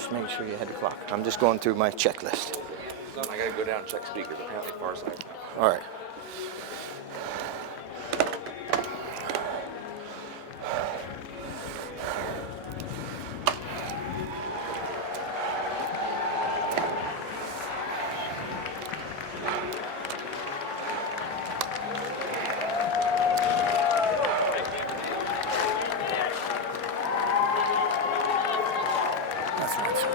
Just making sure you had the clock. I'm just going through my checklist. I gotta go down and check speakers. Apparently far side. All right. That's right, so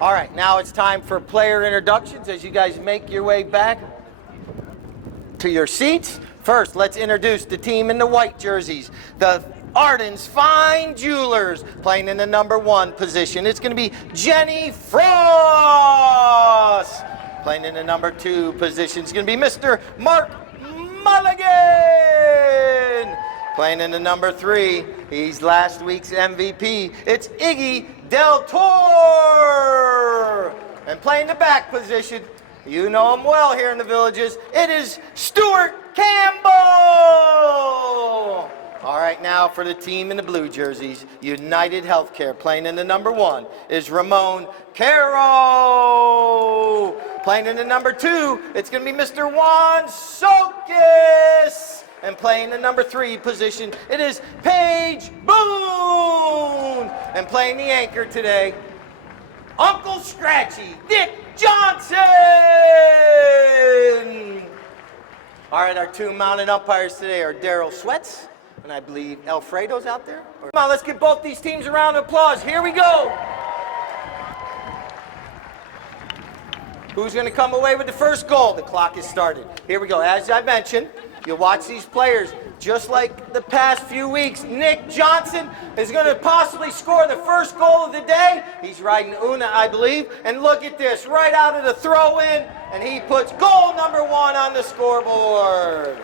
all right, now it's time for player introductions as you guys make your way back to your seats. First, let's introduce the team in the white jerseys. The Arden's Fine Jewelers, playing in the number 1 position. It's going to be Jenny Frost. Playing in the number 2 position. It's going to be Mr. Mark Mulligan. Playing in the number 3, he's last week's MVP. It's Iggy Del Toro. And playing the back position, you know him well here in the Villages, it is Stuart Campbell. All right, now for the team in the blue jerseys, United Healthcare. Playing in the number 1 is Ramon Caro. Playing in the number 2, it's going to be Mr. Juan Sokis. And playing the number 3 position, it is Paige Boone. And playing the anchor today, Uncle Scratchy, Dick Johnson. All right, our 2 mounted umpires today are Daryl Sweats, and I believe Alfredo's out there. Come on, let's give both these teams a round of applause. Here we go. Who's going to come away with the first goal? The clock is started. Here we go. As I mentioned, you'll watch these players just like the past few weeks. Nick Johnson is going to possibly score the first goal of the day. He's riding Una, I believe. And look at this, right out of the throw-in, and he puts goal number 1 on the scoreboard.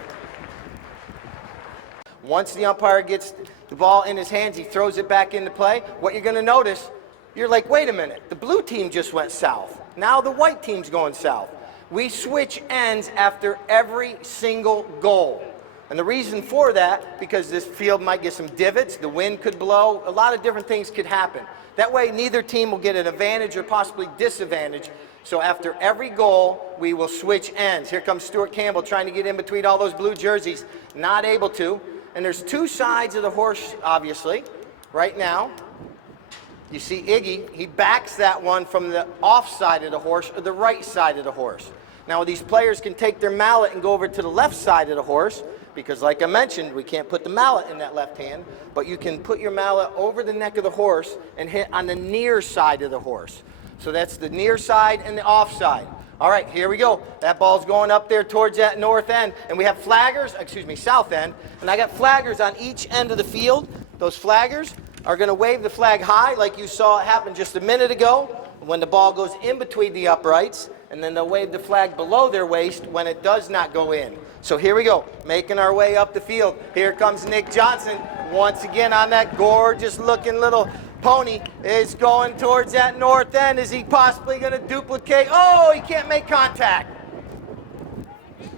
Once the umpire gets the ball in his hands, he throws it back into play. What you're going to notice, you're like, wait a minute, the blue team just went south. Now the white team's going south. We switch ends after every single goal. And the reason for that, because this field might get some divots, the wind could blow, a lot of different things could happen. That way neither team will get an advantage or possibly disadvantage. So after every goal, we will switch ends. Here comes Stuart Campbell trying to get in between all those blue jerseys, not able to. And there's 2 sides of the horse, obviously, right now. You see Iggy, he backs that one from the off side of the horse or the right side of the horse. Now these players can take their mallet and go over to the left side of the horse because like I mentioned, we can't put the mallet in that left hand, but you can put your mallet over the neck of the horse and hit on the near side of the horse. So that's the near side and the off side. All right, here we go. That ball's going up there towards that north end, and we have flaggers, south end, and I got flaggers on each end of the field. Those flaggers are going to wave the flag high like you saw it happen just a minute ago when the ball goes in between the uprights, and then they'll wave the flag below their waist when it does not go in. So here we go, making our way up the field. Here comes Nick Johnson once again on that gorgeous looking little pony. Is going towards that north end. Is he possibly going to duplicate? Oh, he can't make contact.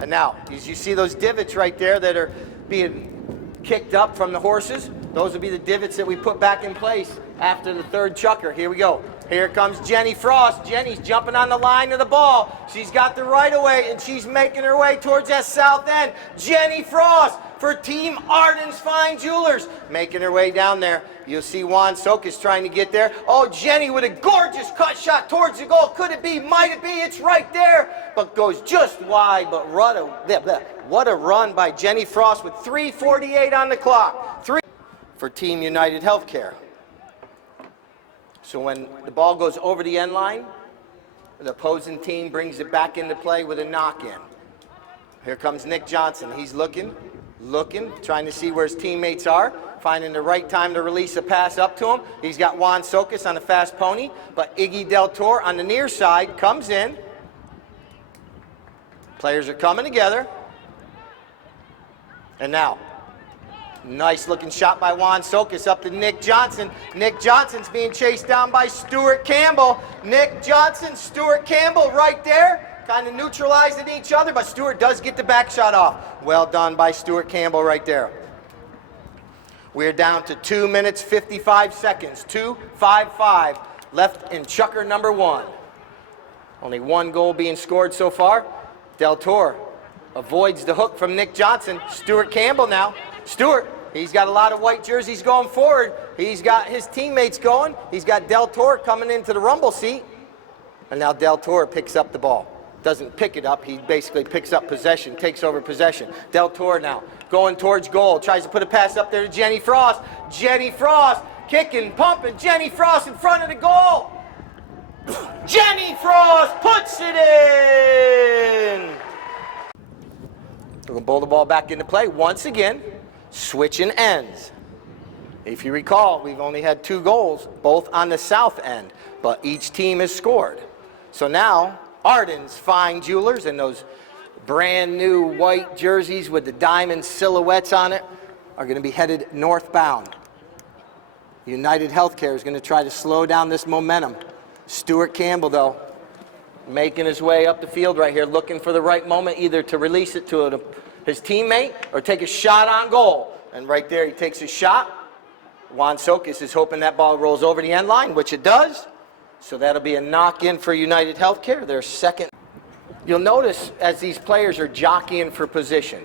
And now, as you see those divots right there that are being kicked up from the horses, those will be the divots that we put back in place after the 3rd chukker. Here we go. Here comes Jenny Frost. Jenny's jumping on the line of the ball. She's got the right of way, and she's making her way towards that south end. Jenny Frost for Team Arden's Fine Jewelers, making her way down there. You'll see Juan Sokis trying to get there. Oh, Jenny with a gorgeous cut shot towards the goal. Could it be? Might it be? It's right there, but goes just wide. But what a run by Jenny Frost with 3:48 on the clock. 3 for Team United Healthcare. So when the ball goes over the end line, the opposing team brings it back into play with a knock-in. Here comes Nick Johnson. He's looking, trying to see where his teammates are, finding the right time to release a pass up to him. He's got Juan Sokis on a fast pony, but Iggy Del Toro on the near side comes in. Players are coming together. And now, nice looking shot by Juan Sokis up to Nick Johnson. Nick Johnson's being chased down by Stuart Campbell. Nick Johnson, Stuart Campbell right there. kind of neutralizing each other, but Stewart does get the back shot off. Well done by Stuart Campbell right there. We're down to 2 minutes, 55 seconds. 2:55 left in Chukker number 1. Only 1 goal being scored so far. Del Toro avoids the hook from Nick Johnson. Stuart Campbell now. Stuart, he's got a lot of white jerseys going forward. He's got his teammates going. He's got Del Toro coming into the rumble seat. And now Del Toro picks up the ball. Doesn't pick it up, he basically picks up possession, takes over possession. Del Toro now going towards goal, tries to put a pass up there to Jenny Frost. Jenny Frost kicking, pumping, Jenny Frost in front of the goal. Jenny Frost puts it in! We're going to bowl the ball back into play once again, switching ends. If you recall, we've only had 2 goals, both on the south end, but each team has scored. So now, Arden's Fine Jewelers and those brand new white jerseys with the diamond silhouettes on it are going to be headed northbound. United Healthcare is going to try to slow down this momentum. Stuart Campbell, though, making his way up the field right here, looking for the right moment either to release it to his teammate or take a shot on goal. And right there, he takes a shot. Juan Sokis is hoping that ball rolls over the end line, which it does. So that'll be a knock-in for United Healthcare, their second. You'll notice as these players are jockeying for position,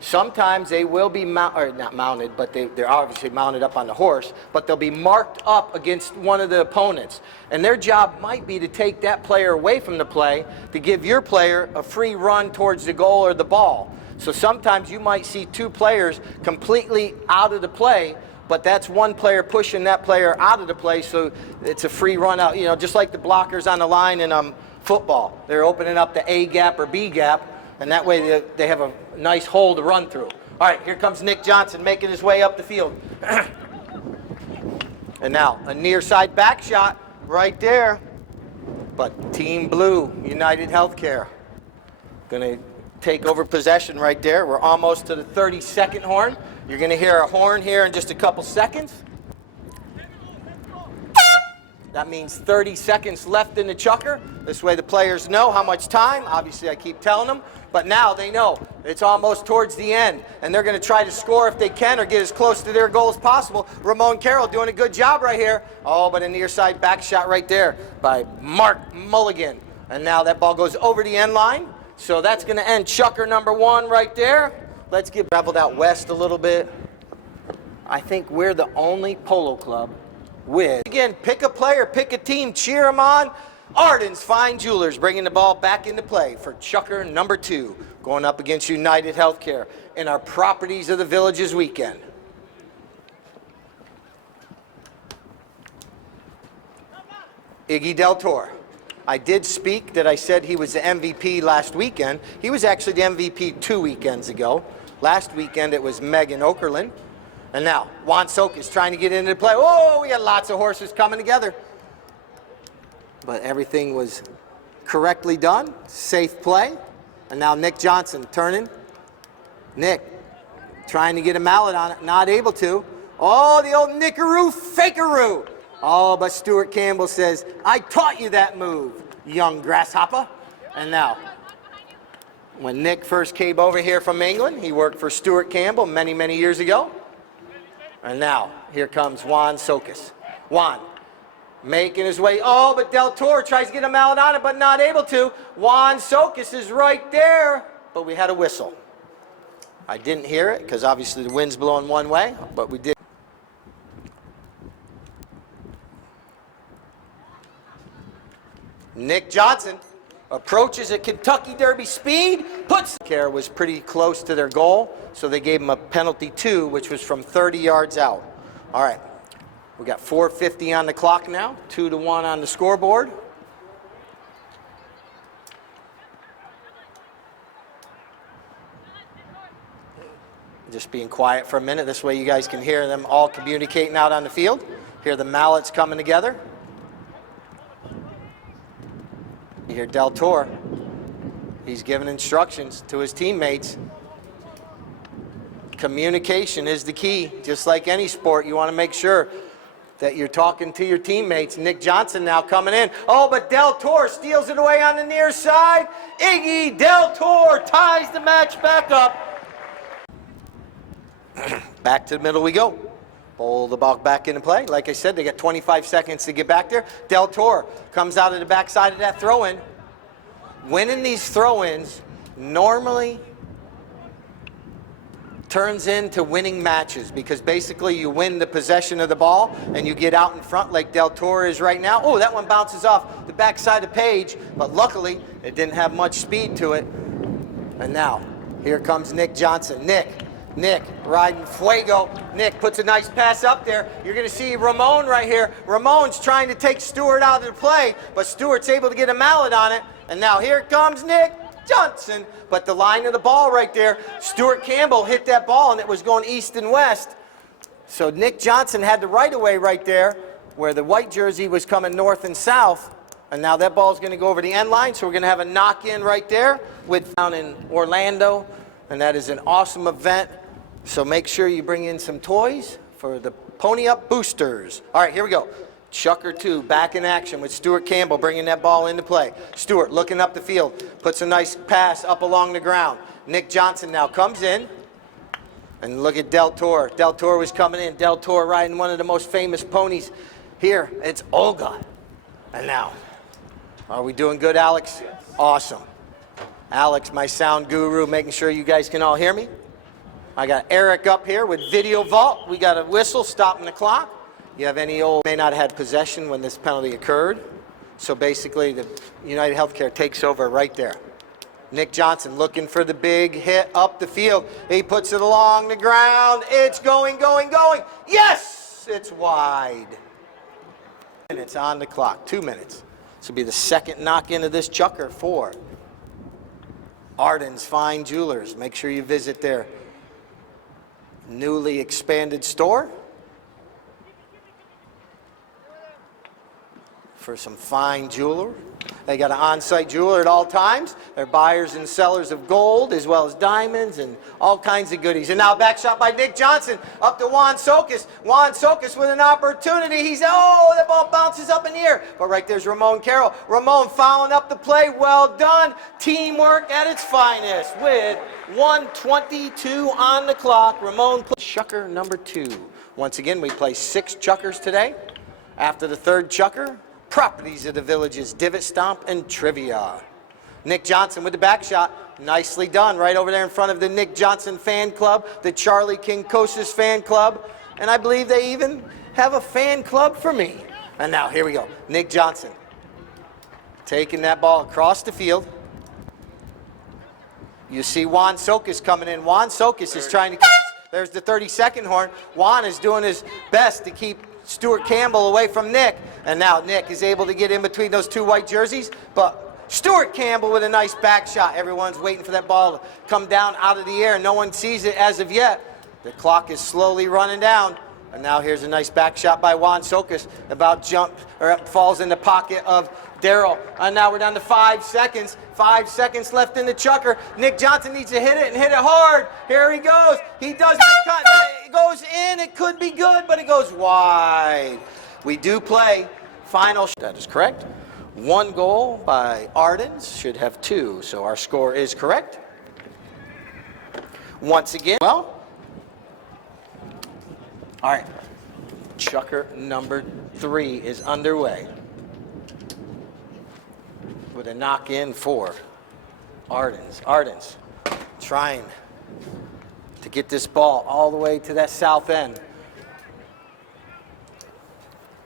sometimes they will be not mounted, but they're obviously mounted up on the horse, but they'll be marked up against one of the opponents. And their job might be to take that player away from the play to give your player a free run towards the goal or the ball. So sometimes you might see 2 players completely out of the play, but that's one player pushing that player out of the play, so it's a free run out. You know, just like the blockers on the line in football. They're opening up the A gap or B gap, and that way they have a nice hole to run through. All right, here comes Nick Johnson making his way up the field. And now a near side back shot right there. But Team Blue, United Healthcare, going to take over possession right there. We're almost to the 30-second horn. You're going to hear a horn here in just a couple seconds. That means 30 seconds left in the Chukker. This way the players know how much time. Obviously, I keep telling them. But now they know it's almost towards the end. And they're going to try to score if they can or get as close to their goal as possible. Ramon Carroll doing a good job right here. Oh, but a near side back shot right there by Mark Mulligan. And now that ball goes over the end line. So that's going to end Chukker number 1 right there. Let's get traveled out west a little bit. I think we're the only polo club with, again, pick a player, pick a team, cheer them on. Arden's Fine Jewelers bringing the ball back into play for Chukker number 2, going up against United Healthcare in our Properties of the Villages weekend. Iggy Del Toro. I did speak that I said he was the MVP last weekend. He was actually the MVP 2 weekends ago. Last weekend it was Megan Okerlund. And now Juan Sok is trying to get into the play. Oh, we had lots of horses coming together. But everything was correctly done. Safe play. And now Nick Johnson turning. Nick trying to get a mallet on it. Not able to. Oh, the old nickaroo fakeroo. Oh, but Stuart Campbell says, I taught you that move, young grasshopper. And now, when Nick first came over here from England, he worked for Stuart Campbell many, many years ago. And now, here comes Juan Sokis. Juan making his way. Oh, but Del Toro tries to get a mallet on it, but not able to. Juan Sokis is right there, but we had a whistle. I didn't hear it, because obviously the wind's blowing one way, but we did. Nick Johnson approaches at Kentucky Derby speed, care was pretty close to their goal, so they gave him a penalty 2, which was from 30 yards out. All right, we got 4:50 on the clock now, 2-1 on the scoreboard. Just being quiet for a minute, this way you guys can hear them all communicating out on the field. Hear the mallets coming together. You hear Del Toro. He's giving instructions to his teammates. Communication is the key. Just like any sport, you want to make sure that you're talking to your teammates. Nick Johnson now coming in. Oh, but Del Toro steals it away on the near side. Iggy Del Toro ties the match back up. Back to the middle we go. Pull the ball back into play. Like I said, they got 25 seconds to get back there. Del Toro comes out of the backside of that throw-in. Winning these throw-ins normally turns into winning matches, because basically you win the possession of the ball and you get out in front like Del Toro is right now. Oh, that one bounces off the backside of Page, but luckily it didn't have much speed to it. And now, here comes Nick Johnson. Nick riding fuego. Nick puts a nice pass up there. You're going to see Ramon right here. Ramon's trying to take Stewart out of the play, but Stewart's able to get a mallet on it. And now here comes Nick Johnson. But the line of the ball right there, Stuart Campbell hit that ball and it was going east and west. So Nick Johnson had the right of way right there where the white jersey was coming north and south. And now that ball's going to go over the end line. So we're going to have a knock-in right there down in Orlando. And that is an awesome event. So make sure you bring in some toys for the Pony Up Boosters. All right, here we go. Chukker 2 back in action with Stuart Campbell bringing that ball into play. Stuart looking up the field, puts a nice pass up along the ground. Nick Johnson now comes in. And look at Del Toro. Del Toro was coming in. Del Toro riding one of the most famous ponies here. It's Olga. And now, are we doing good, Alex? Yes. Awesome. Alex, my sound guru, making sure you guys can all hear me. I got Eric up here with Video Vault. We got a whistle stopping the clock. You have any may not have had possession when this penalty occurred. So basically, the United Healthcare takes over right there. Nick Johnson looking for the big hit up the field. He puts it along the ground. It's going. Yes! It's wide. And it's on the clock. 2 minutes. This will be the second knock-in of this Chukker for Arden's Fine Jewelers. Make sure you visit their newly expanded store for some fine jewelry. They got an on-site jeweler at all times. They're buyers and sellers of gold as well as diamonds and all kinds of goodies. And now back shot by Nick Johnson up to Juan Sokas. Juan Sokas with an opportunity. That ball bounces up in the air. But right there's Ramon Carroll. Ramon fouling up the play. Well done. Teamwork at its finest with 1:22 on the clock. Ramon plays Chukker number 2. Once again, we play 6 Chukkers today. After the third Chukker, Properties of the Villages, Divot Stomp, and Trivia. Nick Johnson with the back shot. Nicely done right over there in front of the Nick Johnson fan club, the Charlie Kinkosis fan club, and I believe they even have a fan club for me. And now here we go. Nick Johnson taking that ball across the field. You see Juan Sokas coming in. Juan Sokas is trying to catch. There's the 30-second horn. Juan is doing his best to keep Stuart Campbell away from Nick. And now Nick is able to get in between those 2 white jerseys. But Stuart Campbell with a nice back shot. Everyone's waiting for that ball to come down out of the air. No one sees it as of yet. The clock is slowly running down. And now here's a nice back shot by Juan Sokas. Falls in the pocket of Darryl. And now we're down to 5 seconds. 5 seconds left in the Chukker. Nick Johnson needs to hit it and hit it hard. Here he goes. He does the cut. It goes in. It could be good, but it goes wide. We do play final. That is correct. 1 goal by Ardens. Should have 2. So our score is correct. Once again, well. All right. Chukker number 3 is underway with a knock-in for Ardens. Ardens trying to get this ball all the way to that south end.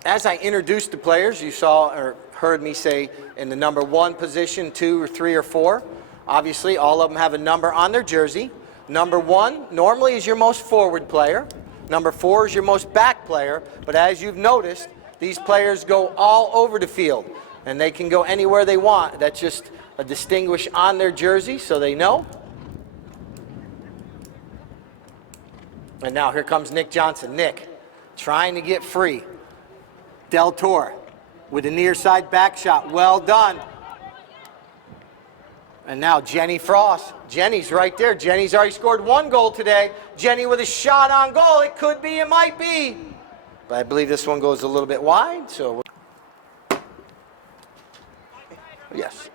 As I introduced the players, you saw or heard me say in the number 1 position, 2 or 3 or 4. Obviously, all of them have a number on their jersey. Number 1 normally is your most forward player. Number 4 is your most back player. But as you've noticed, these players go all over the field. And they can go anywhere they want. That's just a distinguish on their jersey so they know. And now here comes Nick Johnson. Nick trying to get free. Del Toro with a near side back shot. Well done. And now Jenny Frost. Jenny's right there. Jenny's already scored 1 goal today. Jenny with a shot on goal. It could be, it might be. But I believe this one goes a little bit wide, so yes.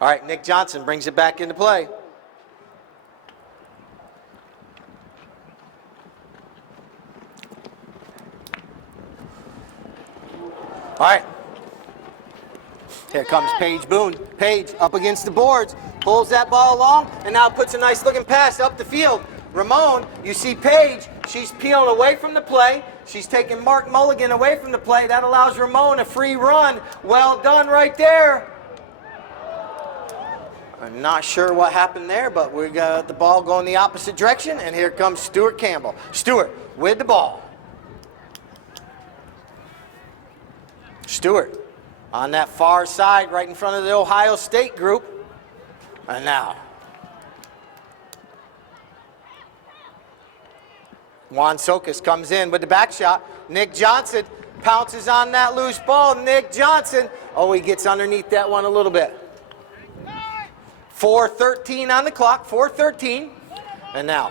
All right, Nick Johnson brings it back into play. All right. Here comes Paige Boone. Paige up against the boards, pulls that ball along, and now puts a nice looking pass up the field. Ramon, you see Paige, she's peeling away from the play. She's taking Mark Mulligan away from the play. That allows Ramon a free run. Well done right there. I'm not sure what happened there, but we got the ball going the opposite direction, and here comes Stuart Campbell. Stuart with the ball. Stuart on that far side, right in front of the Ohio State group. And now, Juan Sokas comes in with the back shot. Nick Johnson pounces on that loose ball. Nick Johnson, oh, he gets underneath that one a little bit. 4:13 on the clock, 4:13. And now,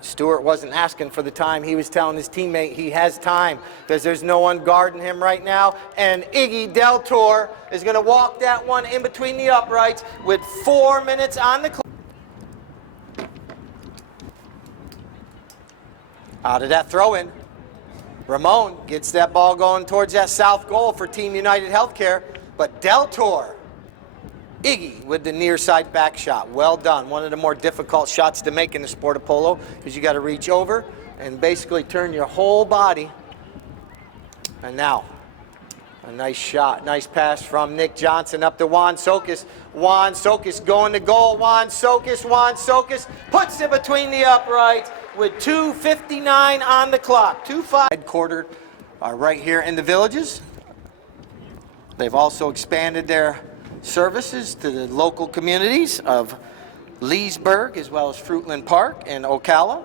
Stewart wasn't asking for the time. He was telling his teammate he has time because there's no one guarding him right now. And Iggy Del Toro is going to walk that one in between the uprights with 4 minutes on the clock. Out of that throw-in, Ramon gets that ball going towards that south goal for Team United Healthcare. But Del Toro, Iggy with the near side back shot. Well done. One of the more difficult shots to make in the sport of polo because you got to reach over and basically turn your whole body. And now, a nice shot, nice pass from Nick Johnson up to Juan Sokas. Juan Sokas going to goal. Juan Sokas puts it between the uprights with 2:59 on the clock. 2-5. Headquartered right here in the Villages. They've also expanded their services to the local communities of Leesburg as well as Fruitland Park and Ocala.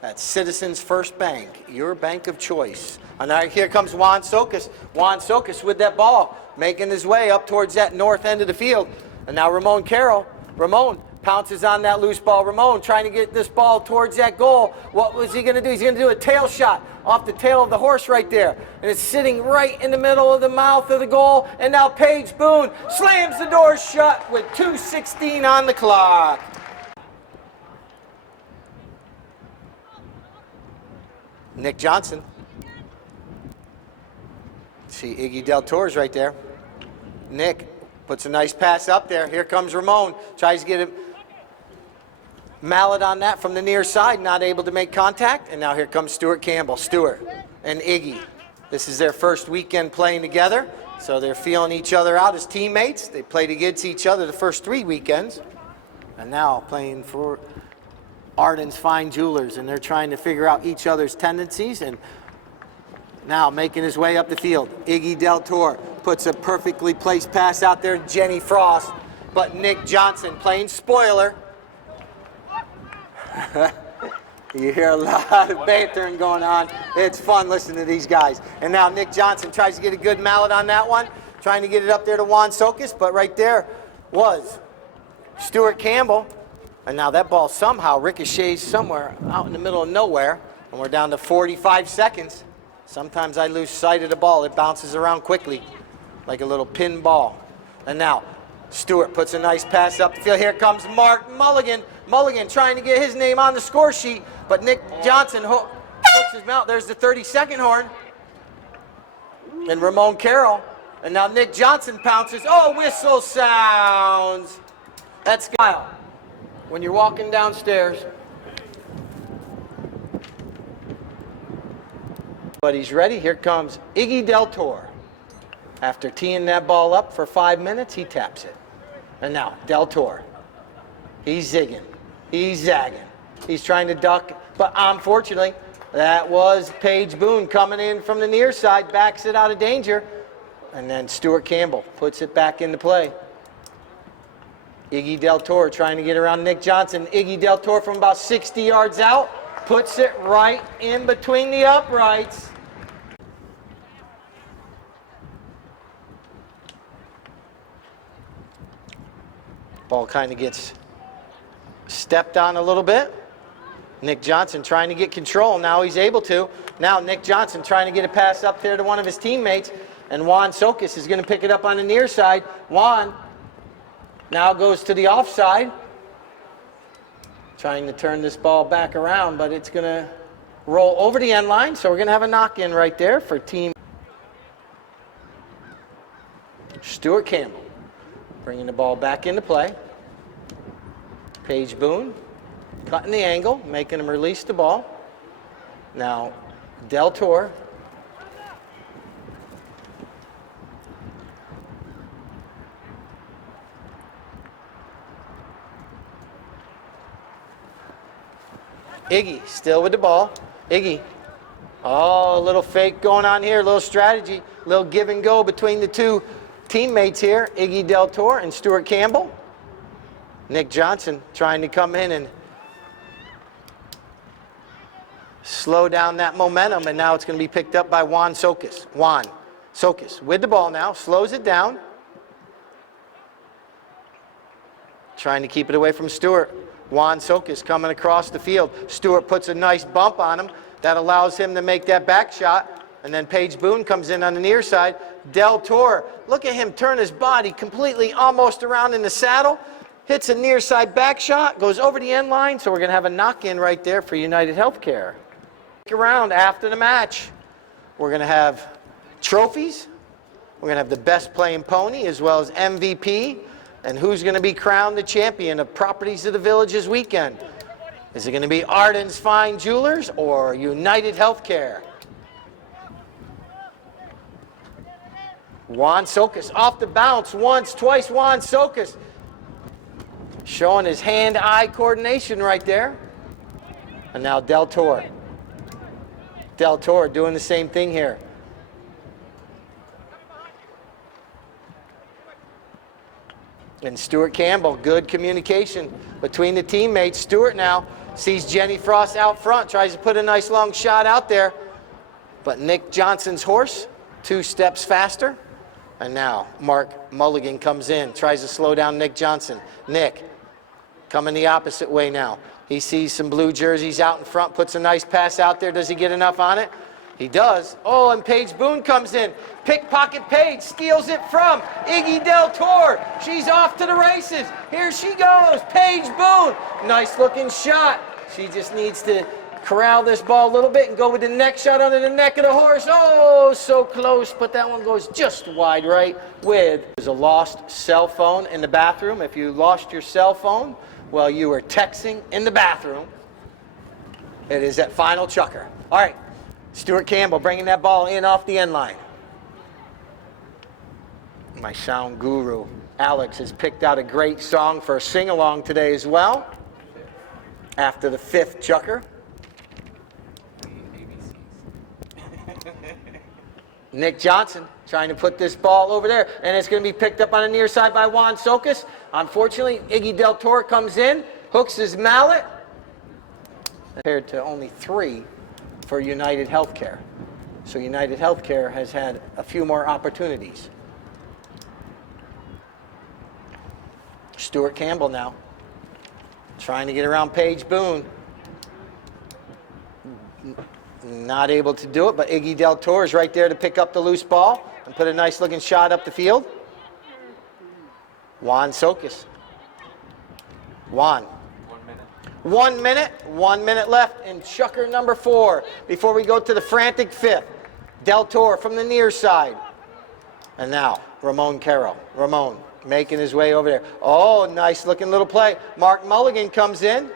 That's Citizens First Bank, your bank of choice. And now here comes Juan Sokas. Juan Sokas with that ball, making his way up towards that north end of the field. And now Ramon Carroll. Ramon pounces on that loose ball. Ramon trying to get this ball towards that goal. What was he going to do? He's going to do a tail shot off the tail of the horse right there. And it's sitting right in the middle of the mouth of the goal. And now Paige Boone slams the door shut with 2:16 on the clock. Nick Johnson. See Iggy Del Toro's right there. Nick puts a nice pass up there. Here comes Ramon. Tries to get him mallet on that from the near side, not able to make contact. And now here comes Stuart Campbell. Stuart and Iggy. This is their first weekend playing together, so they're feeling each other out as teammates. They played against each other the first 3 weekends. And now playing for Arden's Fine Jewelers, and they're trying to figure out each other's tendencies. And now making his way up the field, Iggy Del Toro puts a perfectly placed pass out there, Jenny Frost. But Nick Johnson playing spoiler. You hear a lot of bantering going on. It's fun listening to these guys. And now Nick Johnson tries to get a good mallet on that one, trying to get it up there to Juan Sokas, but right there was Stuart Campbell. And now that ball somehow ricochets somewhere out in the middle of nowhere, and we're down to 45 seconds. Sometimes I lose sight of the ball. It bounces around quickly like a little pin ball. And now Stewart puts a nice pass up the field. Here comes Mark Mulligan. Mulligan trying to get his name on the score sheet, but Nick Johnson hooks his mouth. There's the 30-second horn. And Ramon Carroll. And now Nick Johnson pounces. Oh, whistle sounds. That's Kyle. When you're walking downstairs. But he's ready. Here comes Iggy Del Toro. After teeing that ball up for 5 minutes, he taps it. And now, Del Toro. He's zigging. He's zagging. He's trying to duck. But unfortunately, that was Paige Boone coming in from the near side, backs it out of danger. And then Stuart Campbell puts it back into play. Iggy Del Toro trying to get around Nick Johnson. Iggy Del Toro from about 60 yards out puts it right in between the uprights. Ball kind of gets stepped on a little bit. Nick Johnson trying to get control. Now he's able to. Now Nick Johnson trying to get a pass up there to one of his teammates. And Juan Sokas is going to pick it up on the near side. Juan now goes to the offside. Trying to turn this ball back around, but it's going to roll over the end line. So we're going to have a knock-in right there for team. Stuart Campbell bringing the ball back into play. Paige Boone cutting the angle, making him release the ball. Now, Del Toro. Iggy still with the ball. Iggy. Oh, a little fake going on here, a little strategy, a little give and go between the two teammates here, Iggy Del Toro and Stuart Campbell. Nick Johnson trying to come in and slow down that momentum, and now it's going to be picked up by Juan Sokas. Juan Sokas with the ball now, slows it down. Trying to keep it away from Stuart. Juan Sokas coming across the field. Stuart puts a nice bump on him. That allows him to make that back shot. And then Paige Boone comes in on the near side. Del Toro, look at him turn his body completely almost around in the saddle. Hits a near side back shot, goes over the end line. So we're going to have a knock-in right there for United Healthcare. Around after the match, we're going to have trophies. We're going to have the best playing pony as well as MVP. And who's going to be crowned the champion of Properties of the Village this weekend? Is it going to be Arden's Fine Jewelers or United Healthcare? Juan Sokas off the bounce once, twice. Juan Sokas showing his hand-eye coordination right there. And now Del Toro. Del Toro doing the same thing here. And Stuart Campbell, good communication between the teammates. Stuart now sees Jenny Frost out front, tries to put a nice long shot out there. But Nick Johnson's horse, 2 steps faster. And now Mark Mulligan comes in, tries to slow down Nick Johnson. Nick coming the opposite way now. He sees some blue jerseys out in front, puts a nice pass out there. Does he get enough on it? He does. Oh, and Paige Boone comes in. Pickpocket Paige steals it from Iggy Del Toro. She's off to the races. Here she goes, Paige Boone. Nice looking shot. She just needs to corral this ball a little bit and go with the neck shot under the neck of the horse. Oh, so close, but that one goes just wide right with. There's a lost cell phone in the bathroom. If you lost your cell phone while you were texting in the bathroom, it is at final Chukker. All right, Stuart Campbell bringing that ball in off the end line. My sound guru, Alex, has picked out a great song for a sing-along today as well. After the 5th Chukker. Nick Johnson trying to put this ball over there, and it's going to be picked up on the near side by Juan Sokas. Unfortunately, Iggy Del Toro comes in, hooks his mallet, compared to only 3 for United Healthcare. So United Healthcare has had a few more opportunities. Stuart Campbell now trying to get around Paige Boone. Not able to do it, but Iggy Del Toro is right there to pick up the loose ball and put a nice looking shot up the field. Juan Sokas. Juan. 1 minute. 1 minute left in Chukker number 4 before we go to the frantic 5th. Del Toro from the near side. And now Ramon Carroll. Ramon making his way over there. Oh, nice looking little play. Mark Mulligan comes in.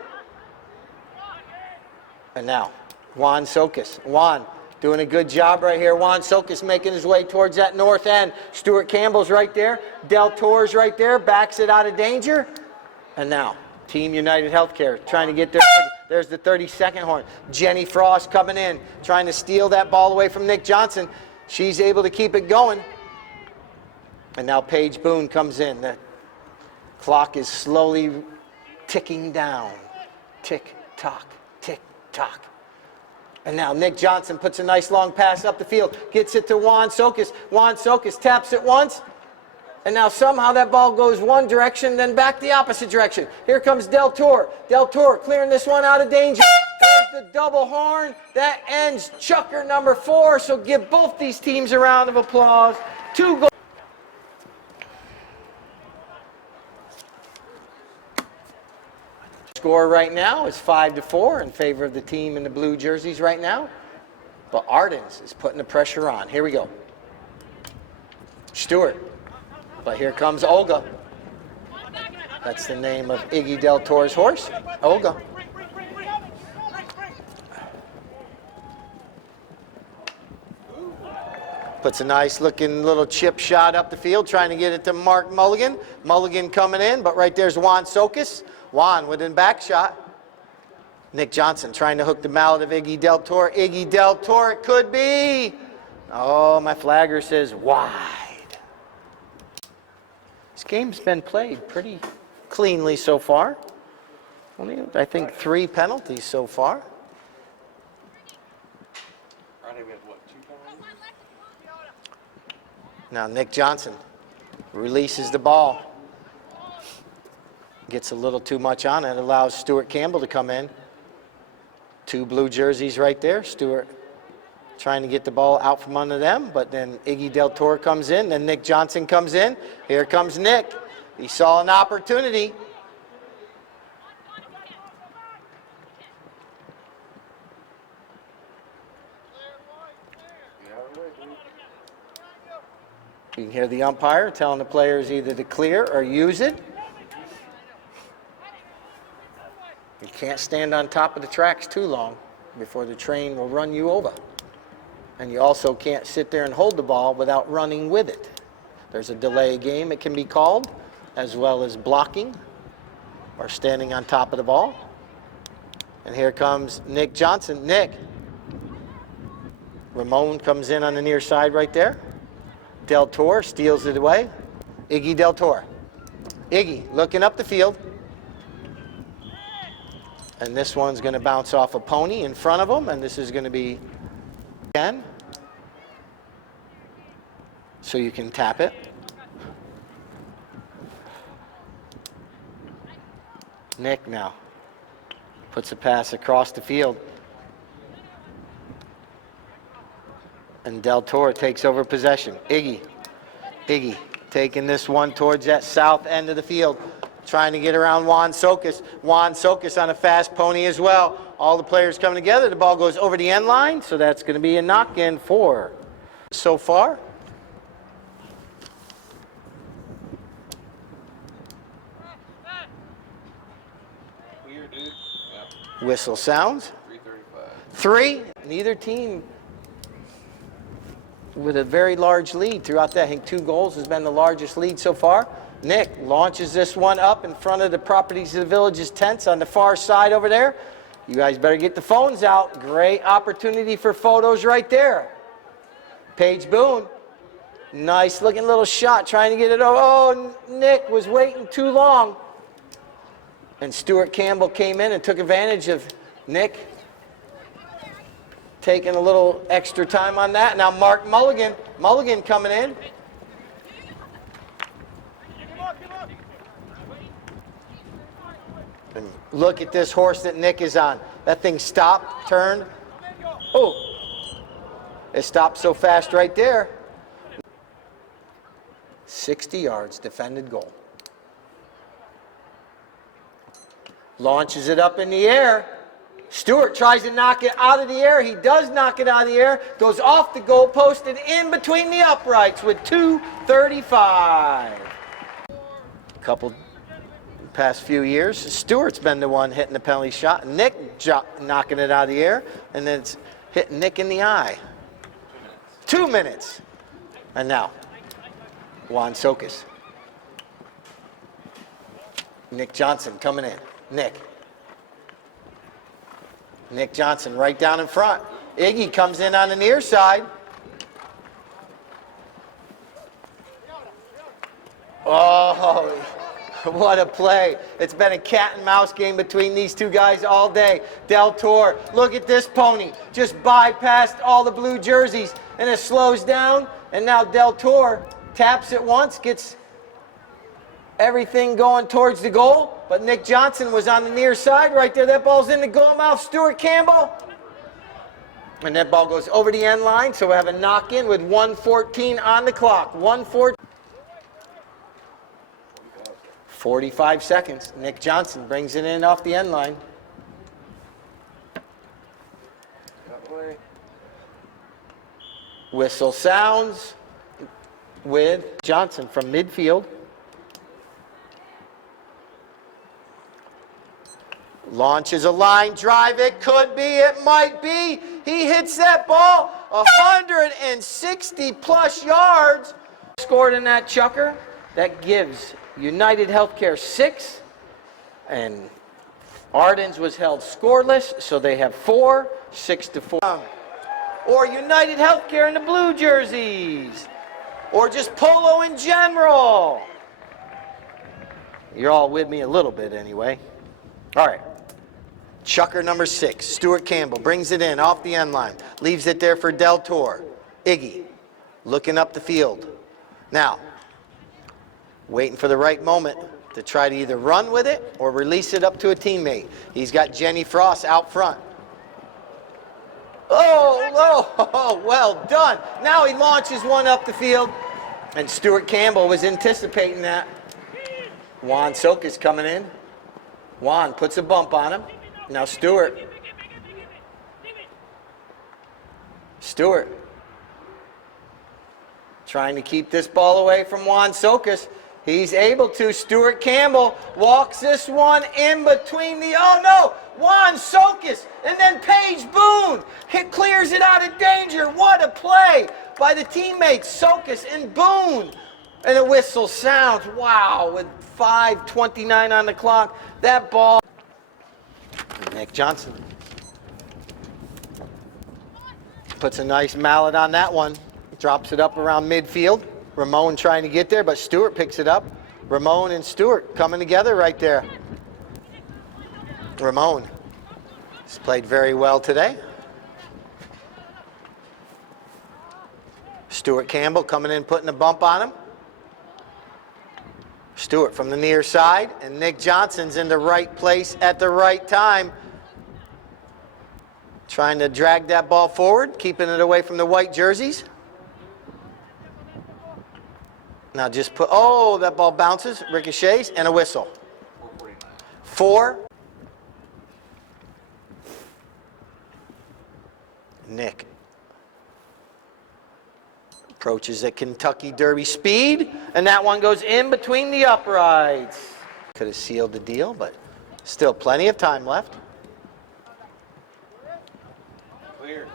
And now Juan Sokas. Juan doing a good job right here. Juan Sokas making his way towards that north end. Stuart Campbell's right there. Del Toro's right there. Backs it out of danger. And now Team United Healthcare trying to get there. There's the 32nd horn. Jenny Frost coming in, trying to steal that ball away from Nick Johnson. She's able to keep it going. And now Paige Boone comes in. The clock is slowly ticking down. Tick, tock, tick, tock. And now Nick Johnson puts a nice long pass up the field, gets it to Juan Sokas. Juan Sokas taps it once, and now somehow that ball goes one direction, then back the opposite direction. Here comes Del Toro. Del Toro clearing this one out of danger. the double horn. That ends Chukker number 4. So give both these teams a round of applause. 2 goals. Score right now is 5-4 in favor of the team in the blue jerseys right now. But Ardens is putting the pressure on. Here we go. Stewart. But here comes Olga. That's the name of Iggy Del Toro's horse. Olga. Puts a nice looking little chip shot up the field, trying to get it to Mark Mulligan. Mulligan coming in, but right there's Juan Sokas. Juan with a back shot. Nick Johnson trying to hook the mallet of Iggy Del Toro. Iggy Del Toro, it could be. Oh, my flagger says wide. This game's been played pretty cleanly so far. Only, I think, 3 penalties so far. Friday we had what, 2 penalties? Now Nick Johnson releases the ball. Gets a little too much on it. Allows Stuart Campbell to come in. 2 blue jerseys right there. Stuart trying to get the ball out from under them, but then Iggy Del Toro comes in, then Nick Johnson comes in. Here comes Nick. He saw an opportunity. You can hear the umpire telling the players either to clear or use it. You can't stand on top of the tracks too long before the train will run you over. And you also can't sit there and hold the ball without running with it. There's a delay game it can be called, as well as blocking or standing on top of the ball. And here comes Nick Johnson. Nick. Ramon comes in on the near side right there. Del Toro steals it away. Iggy Del Toro. Iggy looking up the field. And this one's going to bounce off a pony in front of him, and this is going to be 10. So you can tap it. Nick now puts a pass across the field. And Del Toro takes over possession. Iggy taking this one towards that south end of the field. Trying to get around Juan Sokas. Juan Sokas on a fast pony as well. All the players coming together. The ball goes over the end line, so that's going to be a knock-in for so far. Clear, dude. Yeah. Whistle sounds. 3:35. 3. Neither team with a very large lead throughout that. I think 2 goals has been the largest lead so far. Nick launches this one up in front of the Properties of the Village's tents on the far side over there. You guys better get the phones out. Great opportunity for photos right there. Paige Boone. Nice looking little shot trying to get it over. Oh, Nick was waiting too long. And Stuart Campbell came in and took advantage of Nick taking a little extra time on that. Now Mark Mulligan. Mulligan coming in. And look at this horse that Nick is on. That thing stopped, turned. Oh, it stopped so fast right there. 60 yards, defended goal. Launches it up in the air. Stewart tries to knock it out of the air. He does knock it out of the air. Goes off the goalpost and in between the uprights with 2:35. Couple past few years, Stewart's been the one hitting the penalty shot. Nick knocking it out of the air, and then it's hitting Nick in the eye. 2 minutes. And now, Juan Sokas. Nick Johnson coming in. Nick Johnson right down in front. Iggy comes in on the near side. Oh, what a play. It's been a cat and mouse game between these two guys all day. Del Toro, look at this pony. Just bypassed all the blue jerseys, and it slows down, and now Del Toro taps it once, gets everything going towards the goal, but Nick Johnson was on the near side right there. That ball's in the goal mouth. Stuart Campbell. And that ball goes over the end line, so we have a knock-in with 1:14 on the clock. 1:14. 45 seconds. Nick Johnson brings it in off the end line. Whistle sounds with Johnson from midfield. Launches a line drive. It could be. It might be. He hits that ball 160 plus yards. Scored in that Chukker. That gives United Healthcare 6. And Ardens was held scoreless, so they have 4, 6-4. Or United Healthcare in the blue jerseys. Or just Polo in general. You're all with me a little bit anyway. All right. Chukker number 6, Stuart Campbell brings it in off the end line. Leaves it there for Del Toro. Iggy looking up the field. Now, waiting for the right moment to try to either run with it or release it up to a teammate. He's got Jenny Frost out front. Oh, well done. Now he launches one up the field, and Stuart Campbell was anticipating that. Juan Soka's coming in. Juan puts a bump on him. Now Stuart. Trying to keep this ball away from Juan Sokas. He's able to. Stuart Campbell walks this one in between the, oh no, Juan Sokas, and then Paige Boone clears it out of danger. What a play by the teammates, Sokas and Boone. And a whistle sounds. Wow, with 5:29 on the clock, that ball. Nick Johnson puts a nice mallet on that one. Drops it up around midfield. Ramon trying to get there, but Stewart picks it up. Ramon and Stewart coming together right there. Ramon has played very well today. Stuart Campbell coming in, putting a bump on him. Stewart from the near side, and Nick Johnson's in the right place at the right time. Trying to drag that ball forward, keeping it away from the white jerseys. Now just put, oh, that ball bounces, ricochets, and a whistle. 4. Nick approaches at Kentucky Derby speed, and that one goes in between the uprights. Could have sealed the deal, but still plenty of time left. Clear.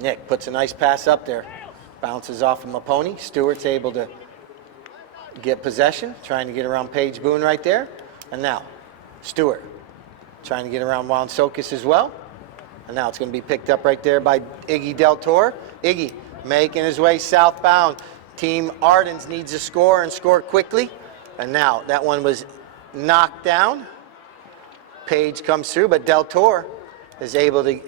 Nick puts a nice pass up there. Bounces off of Maponi. Stewart's able to get possession, trying to get around Paige Boone right there. And now, Stewart trying to get around Juan Sokas as well. And now it's going to be picked up right there by Iggy Del Toro. Iggy making his way southbound. Team Ardens needs to score and score quickly. And now that one was knocked down. Paige comes through, but Del Toro is able to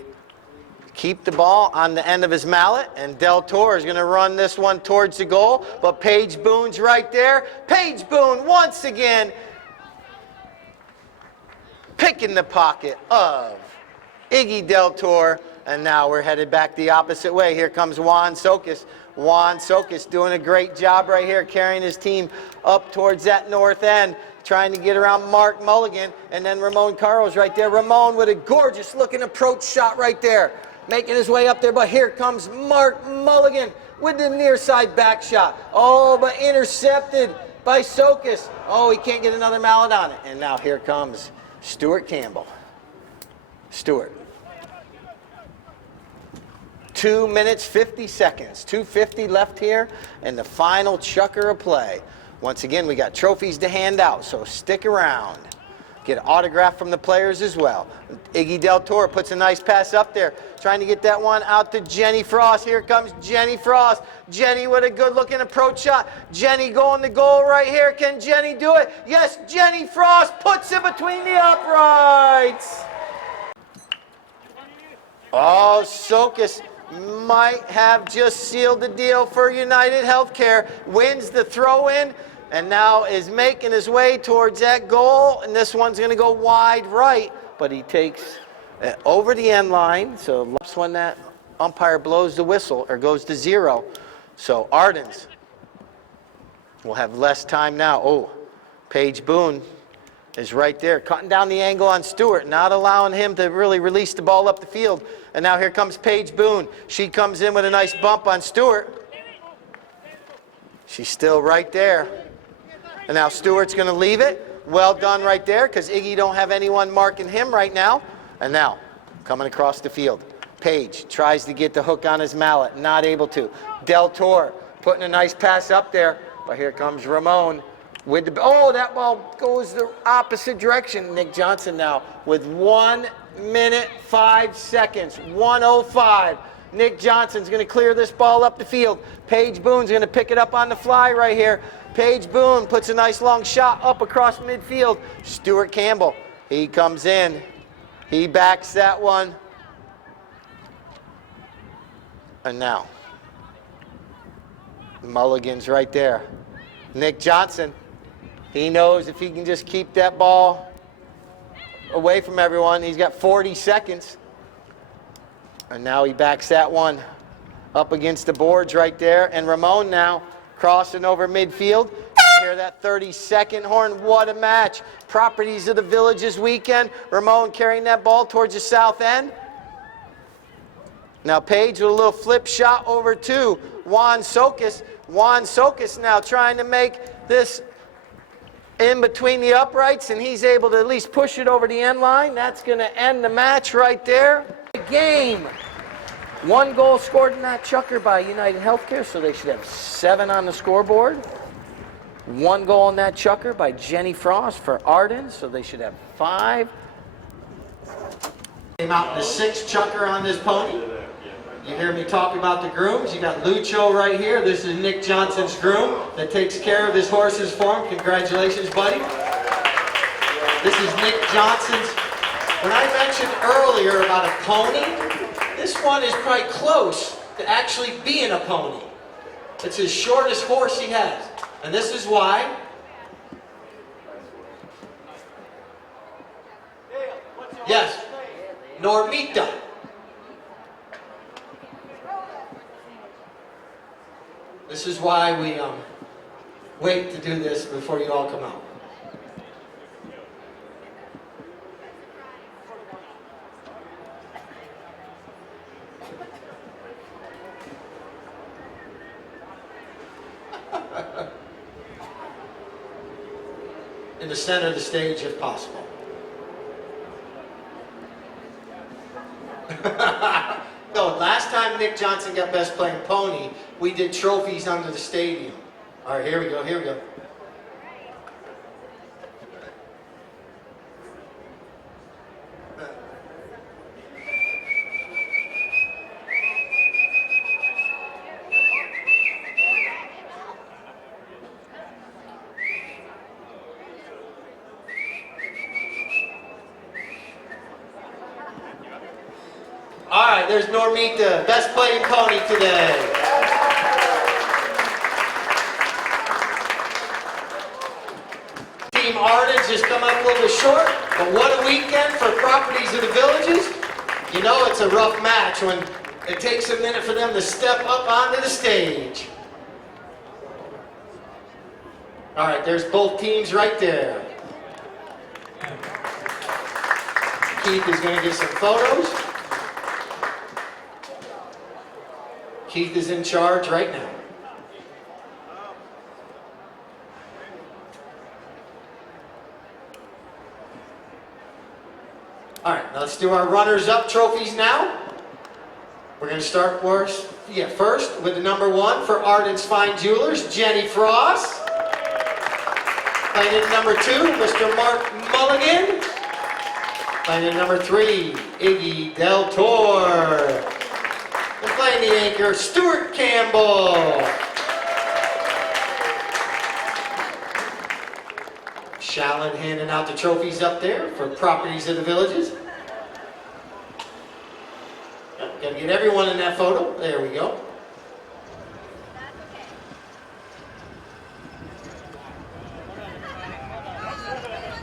keep the ball on the end of his mallet, and Del Toro is going to run this one towards the goal, but Paige Boone's right there. Paige Boone once again picking the pocket of Iggy Del Toro, and now we're headed back the opposite way. Here comes Juan Sokas. Juan Sokas doing a great job right here, carrying his team up towards that north end, trying to get around Mark Mulligan, and then Ramon Carlos right there. Ramon with a gorgeous looking approach shot right there, making his way up there, but here comes Mark Mulligan with the near side back shot. Oh, but intercepted by Sokas. Oh, he can't get another mallet on it. And now here comes Stuart Campbell. Stewart. 2 minutes, 50 seconds. 2:50 left here, and the final Chukker of play. Once again, we got trophies to hand out, so stick around. Get an autograph from the players as well. Iggy Del Toro puts a nice pass up there, trying to get that one out to Jenny Frost. Here comes Jenny Frost. Jenny with a good-looking approach shot. Jenny going to goal right here. Can Jenny do it? Yes, Jenny Frost puts it between the uprights. Oh, Sokas might have just sealed the deal for United Healthcare. Wins the throw-in and now is making his way towards that goal. And this one's going to go wide right, but he takes it over the end line. So that's when that umpire blows the whistle or goes to 0. So Ardens will have less time now. Oh, Paige Boone is right there, cutting down the angle on Stewart, not allowing him to really release the ball up the field. And now here comes Paige Boone. She comes in with a nice bump on Stewart. She's still right there. And now Stewart's going to leave it. Well done right there, because Iggy don't have anyone marking him right now. And now, coming across the field, Paige tries to get the hook on his mallet, not able to. Del Toro putting a nice pass up there, but here comes Ramon. With the, oh, that ball goes the opposite direction. Nick Johnson now with 1 minute 5 seconds, 1:05. Nick Johnson's going to clear this ball up the field. Paige Boone's going to pick it up on the fly right here. Paige Boone puts a nice long shot up across midfield. Stuart Campbell, he comes in. He backs that one. And now, Mulligan's right there. Nick Johnson, he knows if he can just keep that ball away from everyone, he's got 40 seconds. And now he backs that one up against the boards right there. And Ramon now crossing over midfield. Hear that 30-second horn. What a match. Properties of the Villages weekend. Ramon carrying that ball towards the south end. Now Paige with a little flip shot over to Juan Sokas. Juan Sokas now trying to make this in between the uprights, and he's able to at least push it over the end line. That's going to end the match right there. The game. 1 goal scored in that Chukker by United Healthcare, so they should have 7 on the scoreboard. 1 goal in that Chukker by Jenny Frost for Arden, so they should have 5. Came out in the 6th Chukker on this pony. You hear me talk about the grooms. You got Lucho right here. This is Nick Johnson's groom that takes care of his horses for him. Congratulations, buddy. This is Nick Johnson's. When I mentioned earlier about a pony, this one is probably close to actually being a pony. It's his shortest horse he has. And this is why. Yes, Normita. This is why we wait to do this before you all come out. In the center of the stage if possible. No, last time Nick Johnson got Best Playing Pony, we did trophies under the stadium. All right, here we go, here we go. All right, there's Normita, Best Playing Pony today. Team Ardens just come up a little bit short, but what a weekend for Properties of the Villages. You know it's a rough match when it takes a minute for them to step up onto the stage. All right, there's both teams right there. Keith is going to get some photos. Keith is in charge right now. All right, now let's do our runners-up trophies now. We're going to start first with the number 1 for Arden's Fine Jewelers, Jenny Frost. Playing in number 2, Mr. Mark Mulligan. Playing in number 3, Iggy Del Toro. And playing the anchor, Stuart Campbell. Shallon handing out the trophies up there for Properties of the Villages. Get We get everyone in that photo. There we go.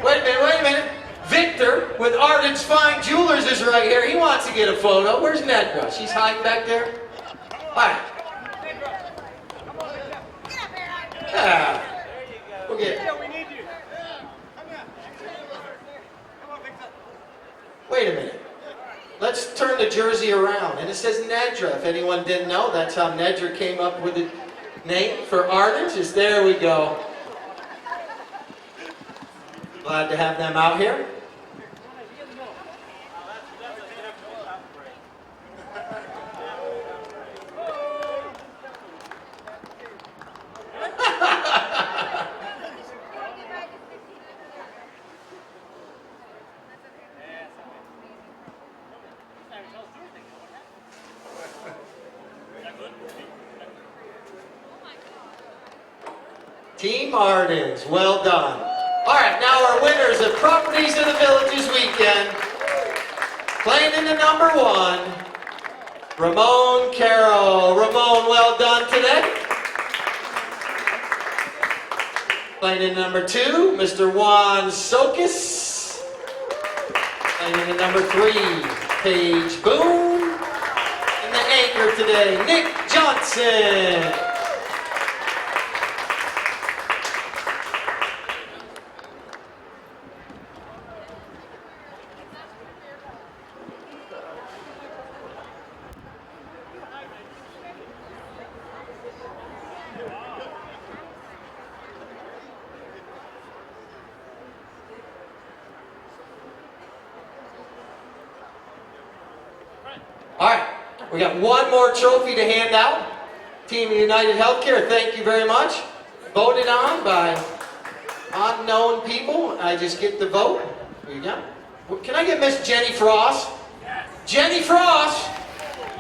Wait a minute. Victor with Arden's Fine Jewelers is right here. He wants to get a photo. Where's Nedra? She's hiding back there. All right. Yeah. We'll get. Wait a minute. Let's turn the jersey around. And it says Nedra. If anyone didn't know, that's how Nedra came up with the name for Ardent. Is there we go. Glad to have them out here. Team Ardens, well done. All right, now our winners of Properties of the Villages weekend. Playing in the number 1, Ramon Carroll. Ramon, well done today. Playing in number 2, Mr. Juan Sokis. Playing in the number 3, Paige Boone. And the anchor today, Nick Johnson. All right, we got one more trophy to hand out. Team United Healthcare, thank you very much. Voted on by unknown people. I just get the vote. There you go. Can I get Miss Jenny Frost? Jenny Frost!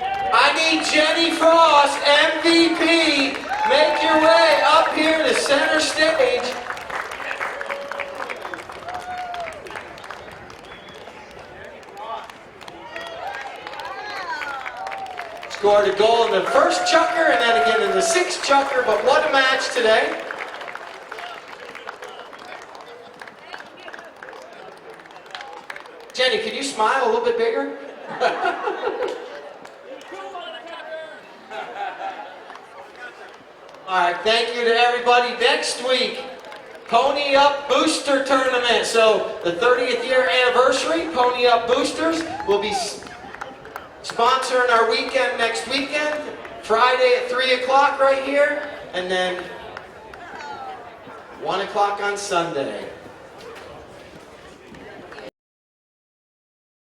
I need Jenny Frost, MVP. Make your way up here to center stage. Scored a goal in the first Chukker and then again in the 6th Chukker, but what a match today. Jenny, can you smile a little bit bigger? All right, thank you to everybody. Next week, Pony Up Booster Tournament. So the 30th year anniversary, Pony Up Boosters will be sponsoring our weekend next weekend, Friday at 3 o'clock right here, and then 1 o'clock on Sunday.